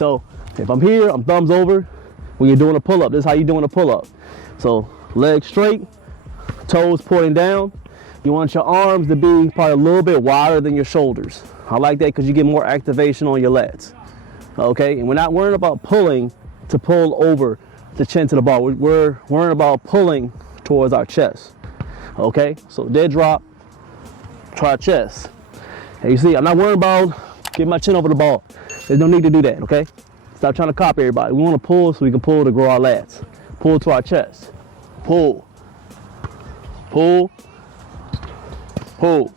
So if I'm here, I'm thumbs over. When you're doing a pull-up, this is how you're doing a pull-up. So legs straight, toes pointing down. You want your arms to be probably a little bit wider than your shoulders. I like that because you get more activation on your lats. Okay, and we're not worrying about pulling to pull over the chin to the bar. We're worrying about pulling towards our chest. Okay, so dead drop, try chest. And you see, I'm not worried about getting my chin over the ball. There's no need to do that, okay? Stop trying to copy everybody. We want to pull so we can pull to grow our lats. Pull to our chest. Pull. Pull. Pull.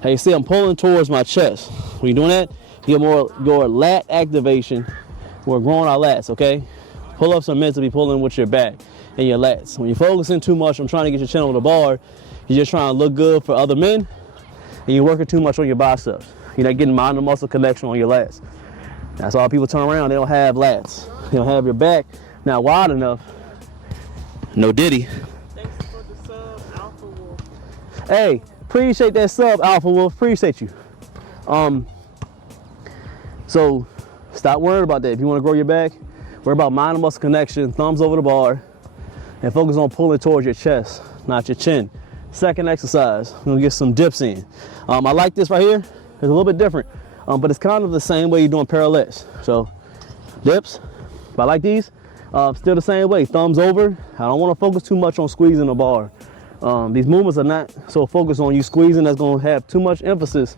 Hey, you see, I'm pulling towards my chest. When you're doing that, you get more your lat activation. We're growing our lats, okay? Pull-ups are meant to be pulling with your back and your lats. When you're focusing too much on trying to get your chin over the bar, you're just trying to look good for other men, and you're working too much on your biceps. You're not getting mind-to-muscle connection on your lats. That's why people turn around, they don't have lats. They don't have your back not wide enough. No diddy. Thanks for the sub, Alpha Wolf. Hey, appreciate that sub, Alpha Wolf. Appreciate you. So stop worrying about that. If you want to grow your back, worry about mind-to-muscle connection, thumbs over the bar, and focus on pulling towards your chest, not your chin. Second exercise, we're gonna get some dips in. I like this right here. It's a little bit different, but it's kind of the same way you're doing parallettes. So dips, if I like these, still the same way, thumbs over. I don't want to focus too much on squeezing the bar. These movements are not so focused on you squeezing that's going to have too much emphasis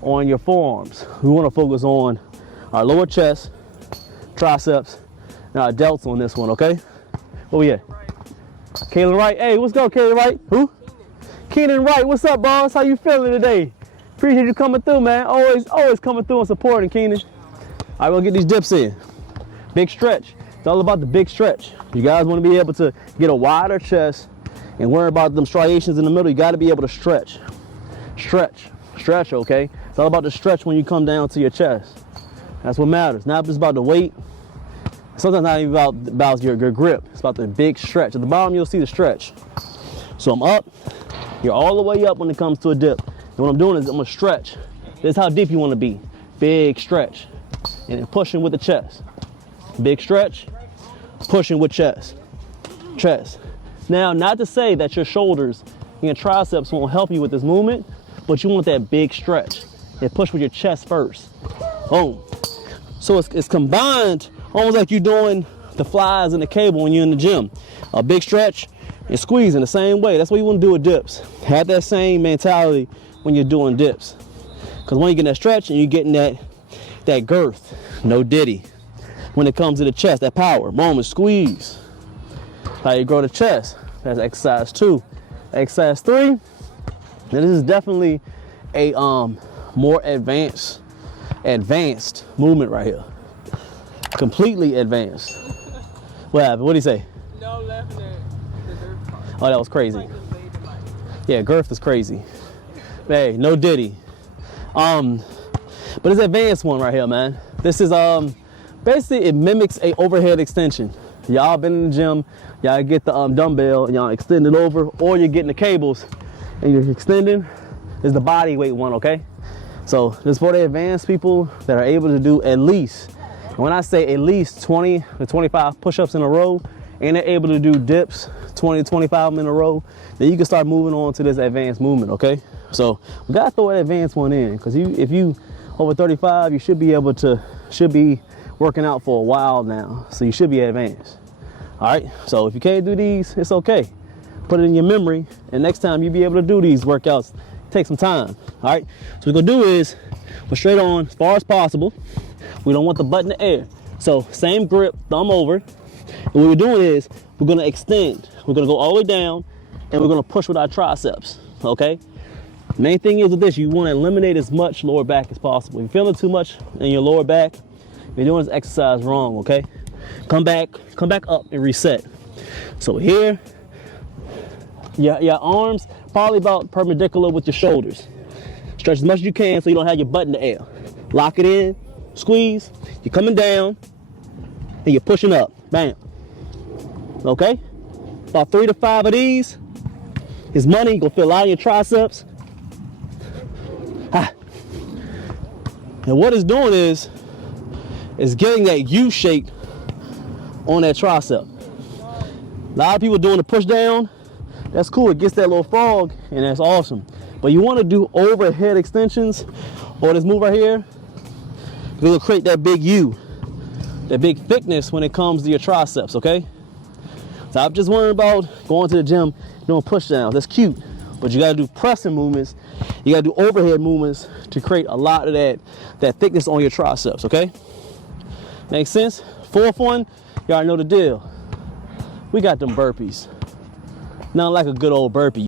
on your forearms. We want to focus on our lower chest, triceps, and our delts on this one, okay? Where we at? Kaylin Wright. Hey, what's up, Kaylin Wright? Who? Keenan Wright. What's up, boss? How you feeling today? Appreciate you coming through, man. Always coming through and supporting, Keenan. All right, we'll get these dips in. Big stretch. It's all about the big stretch. You guys want to be able to get a wider chest and worry about them striations in the middle. You got to be able to stretch. Stretch, okay? It's all about the stretch when you come down to your chest. That's what matters. Not just about the weight. Sometimes not even about your grip. It's about the big stretch. At the bottom, you'll see the stretch. So I'm up. You're all the way up when it comes to a dip. And what I'm doing is I'm going to stretch. This is how deep you want to be. Big stretch. And then pushing with the chest. Big stretch. Pushing with chest. Chest. Now, not to say that your shoulders and your triceps won't help you with this movement, but you want that big stretch. And push with your chest first. Boom. So it's combined almost like you're doing the flies in the cable when you're in the gym. A big stretch and squeeze in the same way. That's what you want to do with dips. Have that same mentality when you're doing dips. Because when you get that stretch and you're getting that girth, no diddy. When it comes to the chest, that power, moment, squeeze. How you grow the chest. That's exercise 2. Exercise 3. Now this is definitely a more advanced movement right here. Completely advanced. What happened? What did he say? No, laughing at the girth part. Oh, that was crazy. Yeah, girth is crazy. Hey, no diddy. But it's an advanced one right here, man. This is basically it mimics a overhead extension. Y'all been in the gym, y'all get the dumbbell and y'all extend it over, or you're getting the cables and you're extending. This is the body weight one, okay? So this is for the advanced people that are able to do at least, when I say at least 20 to 25 push-ups in a row, and they're able to do dips 20 to 25 in a row, then you can start moving on to this advanced movement, okay? So we gotta throw an advanced one in, because if you over 35, you should be working out for a while now, so you should be advanced. All right, so if you can't do these, it's okay. Put it in your memory, and next time you'll be able to do these workouts. Take some time. All right, so what we're gonna do is we're straight on as far as possible. We don't want the butt in the air. So same grip, thumb over. And what we're doing is we're gonna extend. We're gonna go all the way down, and we're gonna push with our triceps, okay? Main thing is with this, you wanna eliminate as much lower back as possible. If you're feeling too much in your lower back, you're doing this exercise wrong, okay? Come back up and reset. So here, your arms probably about perpendicular with your shoulders. Stretch as much as you can so you don't have your butt in the air. Lock it in, squeeze, you're coming down, and you're pushing up, bam. Okay? About 3 to 5 of these is money. You're gonna feel a lot in your triceps. Ah. And what it's doing is is getting that U shape on that tricep. A lot of people doing the push down. That's cool. It gets that little frog, and that's awesome. But you want to do overhead extensions, or this move right here. It'll create that big U, that big thickness when it comes to your triceps. Okay. So I'm just worrying about going to the gym doing push downs. That's cute, but you gotta do pressing movements. You gotta do overhead movements to create a lot of that thickness on your triceps. Okay. Makes sense? Fourth one, you already know the deal. We got them burpees. Nothing like a good old burpee.